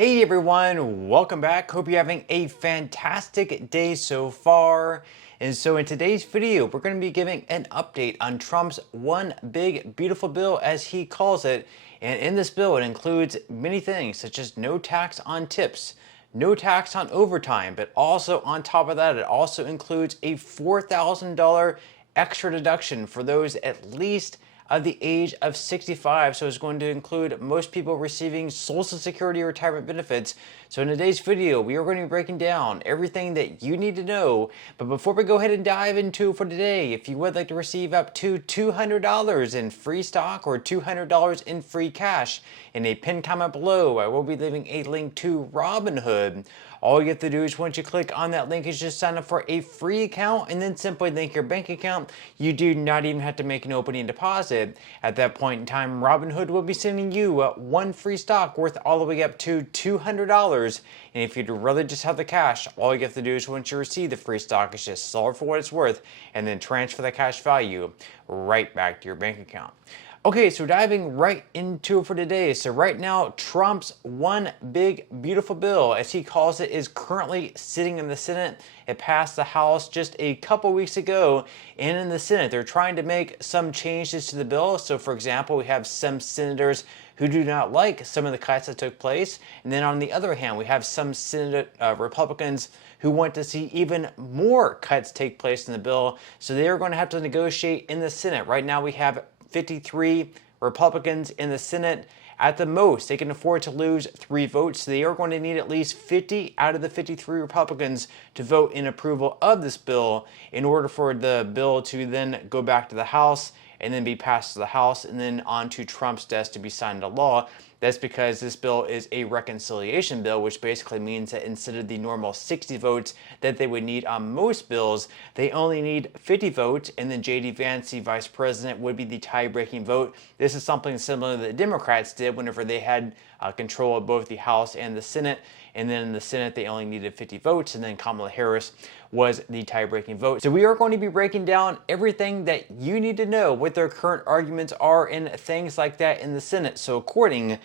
Hey everyone, welcome back. Hope you're having a fantastic day so far. And so in today's video, we're going to be giving an update on Trump's one big beautiful bill, as he calls it. And in this bill, it includes many things such as no tax on tips, no tax on overtime, but also on top of that, it also includes a $4,000 extra deduction for those at least of the age of 65. So it's going to include most people receiving Social Security retirement benefits. So in today's video, we are going to be breaking down everything that you need to know. But before we go ahead and dive into it for today, if you would like to receive up to $200 in free stock or $200 in free cash, in a pinned comment below, I will be leaving a link to Robinhood. All you have to do is once you click on that link is just sign up for a free account and then simply link your bank account. You do not even have to make an opening deposit. At that point in time, Robinhood will be sending you one free stock worth all the way up to $200. And if you'd rather just have the cash, all you have to do is once you receive the free stock is just sell it for what it's worth and then transfer the cash value right back to your bank account. Okay, so diving right into it for today. So right now, Trump's one big beautiful bill, as he calls it, is currently sitting in the Senate. It passed the House just a couple weeks ago, and in the Senate, they're trying to make some changes to the bill. So for example, we have some senators who do not like some of the cuts that took place. And then on the other hand, we have some Senate Republicans who want to see even more cuts take place in the bill. So they are going to have to negotiate in the Senate. Right now we have 53 Republicans in the Senate. At the most, they can afford to lose 3 votes. So they are going to need at least 50 out of the 53 Republicans to vote in approval of this bill in order for the bill to then go back to the House and then be passed to the House and then on to Trump's desk to be signed into law. That's because this bill is a reconciliation bill, which basically means that instead of the normal 60 votes that they would need on most bills, they only need 50 votes, and then J.D. Vance, the vice president, would be the tie-breaking vote. This is something similar that the Democrats did whenever they had control of both the House and the Senate. And then in the Senate, they only needed 50 votes, and then Kamala Harris was the tie-breaking vote. So we are going to be breaking down everything that you need to know, what their current arguments are and things like that in the Senate. So according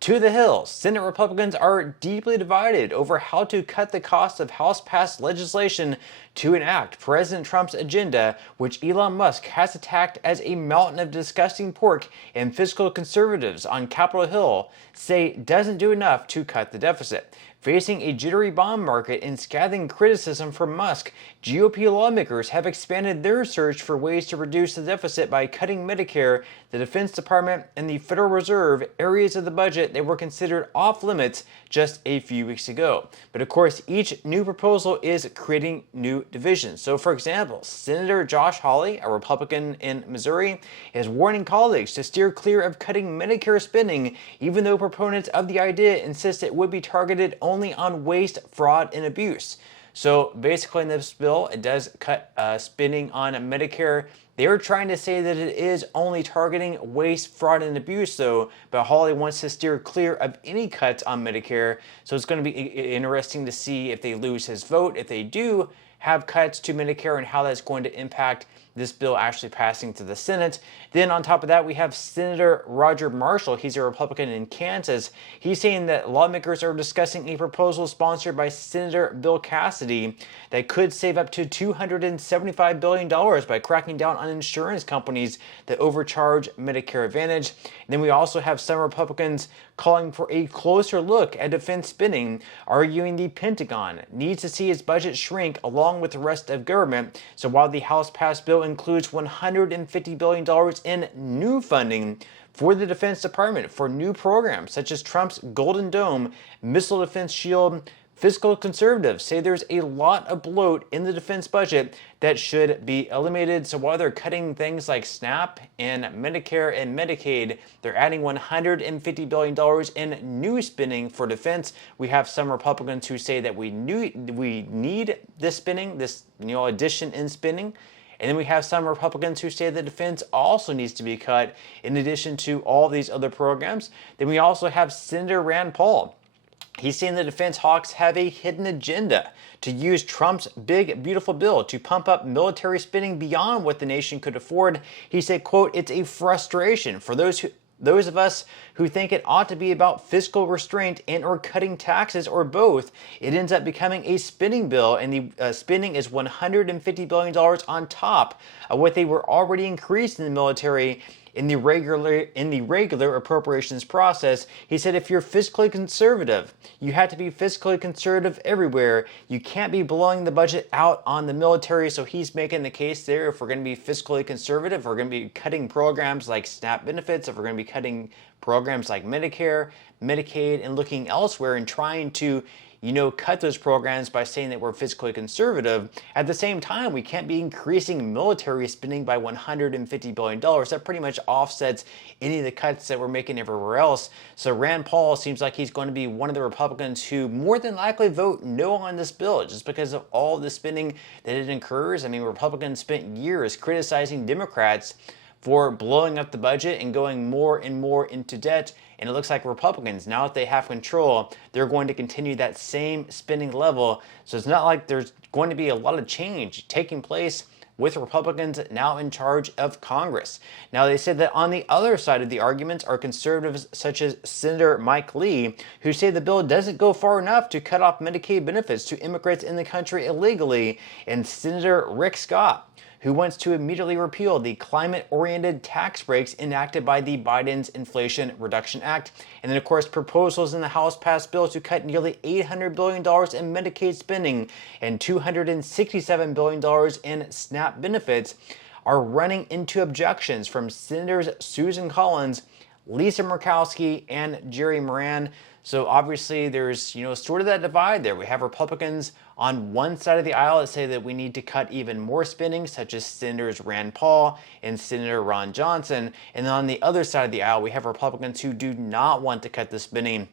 to the Hill, Senate Republicans are deeply divided over how to cut the cost of House-passed legislation to enact President Trump's agenda, which Elon Musk has attacked as a mountain of disgusting pork, and fiscal conservatives on Capitol Hill say doesn't do enough to cut the deficit. Facing a jittery bond market and scathing criticism from Musk, GOP lawmakers have expanded their search for ways to reduce the deficit by cutting Medicare, the Defense Department, and the Federal Reserve, areas of the budget that were considered off limits just a few weeks ago. But of course, each new proposal is creating new divisions. So for example, Senator Josh Hawley, a Republican in Missouri, is warning colleagues to steer clear of cutting Medicare spending, even though proponents of the idea insist it would be targeted only on waste, fraud, and abuse. So basically in this bill, it does cut spending on Medicare. They're trying to say that it is only targeting waste, fraud, and abuse, though, but Hawley wants to steer clear of any cuts on Medicare. So it's going to be interesting to see if they lose his vote, if they do have cuts to Medicare, and how that's going to impact this bill actually passing to the Senate. Then on top of that, we have Senator Roger Marshall. He's a Republican in Kansas. He's saying that lawmakers are discussing a proposal sponsored by Senator Bill Cassidy that could save up to $275 billion by cracking down on insurance companies that overcharge Medicare Advantage. And then we also have some Republicans calling for a closer look at defense spending, arguing the Pentagon needs to see its budget shrink along with the rest of government. So while the House passed bill includes $150 billion in new funding for the Defense Department for new programs such as Trump's Golden Dome, Missile Defense Shield, fiscal conservatives say there's a lot of bloat in the defense budget that should be eliminated. So while they're cutting things like SNAP and Medicare and Medicaid, they're adding $150 billion in new spending for defense. We have some Republicans who say that we need this spending, this addition in spending. And then we have some Republicans who say the defense also needs to be cut in addition to all these other programs. Then we also have Senator Rand Paul. He's saying the defense hawks have a hidden agenda to use Trump's big, beautiful bill to pump up military spending beyond what the nation could afford. He said, quote, "It's a frustration for those those of us who think it ought to be about fiscal restraint and or cutting taxes or both, it ends up becoming a spending bill, and the spending is $150 billion on top of what they were already increased in the military in the regular appropriations process. He said if you're fiscally conservative, you have to be fiscally conservative everywhere. You can't be blowing the budget out on the military. So he's making the case there, if we're going to be fiscally conservative, we're going to be cutting programs like SNAP benefits, if we're going to be cutting programs like Medicare, Medicaid, and looking elsewhere and trying to cut those programs by saying that we're fiscally conservative. At the same time, we can't be increasing military spending by $150 billion. That pretty much offsets any of the cuts that we're making everywhere else. So Rand Paul seems like he's going to be one of the Republicans who more than likely vote no on this bill, just because of all the spending that it incurs. I mean, Republicans spent years criticizing Democrats for blowing up the budget and going more and more into debt. And it looks like Republicans, now that they have control, they're going to continue that same spending level. So it's not like there's going to be a lot of change taking place with Republicans now in charge of Congress. Now, they said that on the other side of the arguments are conservatives such as Senator Mike Lee, who say the bill doesn't go far enough to cut off Medicaid benefits to immigrants in the country illegally, and Senator Rick Scott, who wants to immediately repeal the climate-oriented tax breaks enacted by the Biden's Inflation Reduction Act. And then, of course, proposals in the House passed bills to cut nearly $800 billion in Medicaid spending and $267 billion in SNAP benefits are running into objections from Senators Susan Collins, Lisa Murkowski, and Jerry Moran. So obviously there's, sort of that divide there. We have Republicans on one side of the aisle that say that we need to cut even more spending, such as Senators Rand Paul and Senator Ron Johnson. And then on the other side of the aisle, we have Republicans who do not want to cut the spending.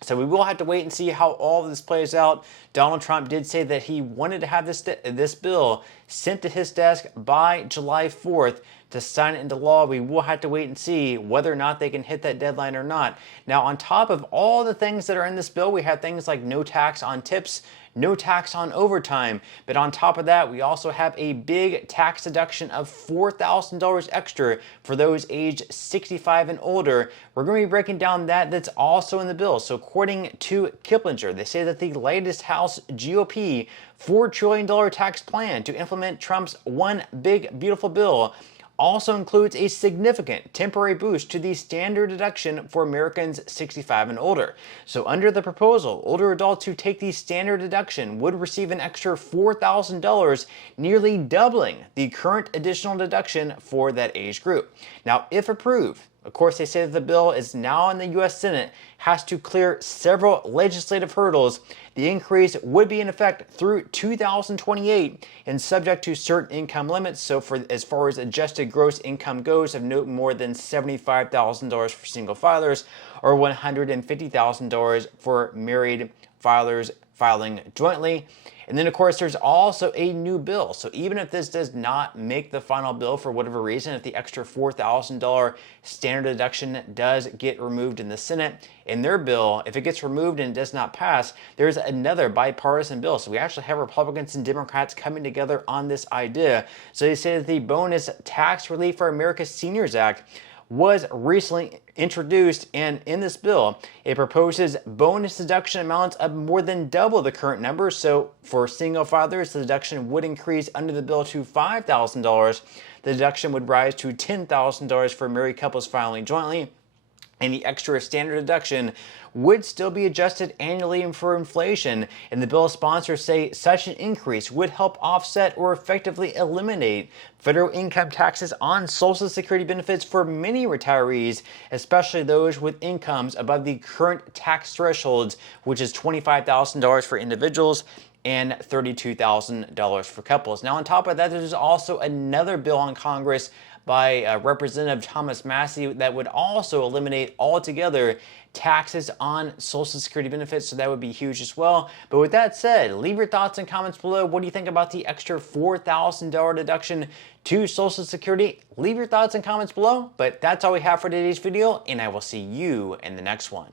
So we will have to wait and see how all of this plays out. Donald Trump did say that he wanted to have this bill sent to his desk by July 4th to sign it into law. We will have to wait and see whether or not they can hit that deadline or not. Now, on top of all the things that are in this bill, we have things like no tax on tips, no tax on overtime. But on top of that, we also have a big tax deduction of $4,000 extra for those aged 65 and older. We're going to be breaking down that's also in the bill. So according to Kiplinger, they say that the latest House GOP $4 trillion tax plan to implement Trump's one big beautiful bill also includes a significant temporary boost to the standard deduction for Americans 65 and older. So under the proposal, older adults who take the standard deduction would receive an extra $4,000, nearly doubling the current additional deduction for that age group. Now, if approved, of course, they say that the bill is now in the U.S. Senate, has to clear several legislative hurdles. The increase would be in effect through 2028 and subject to certain income limits. So for as far as adjusted gross income goes, of no more than $75,000 for single filers or $150,000 for married filers filing jointly. And then, of course, there's also a new bill. So even if this does not make the final bill for whatever reason, if the extra $4,000 standard deduction does get removed in the Senate, in their bill, if it gets removed and it does not pass, there's another bipartisan bill. So we actually have Republicans and Democrats coming together on this idea. So they say that the Bonus Tax Relief for America's Seniors Act was recently introduced, and in this bill, it proposes bonus deduction amounts of more than double the current number. So for single fathers, the deduction would increase under the bill to $5,000. The deduction would rise to $10,000 for married couples filing jointly. And the extra standard deduction would still be adjusted annually for inflation. And the bill's sponsors say such an increase would help offset or effectively eliminate federal income taxes on Social Security benefits for many retirees, especially those with incomes above the current tax thresholds, which is $25,000 for individuals and $32,000 for couples. Now, on top of that, there's also another bill in Congress by Representative Thomas Massey that would also eliminate altogether taxes on Social Security benefits, so that would be huge as well. But with that said, leave your thoughts and comments below. What do you think about the extra $4,000 deduction to Social Security? Leave your thoughts and comments below. But that's all we have for today's video, and I will see you in the next one.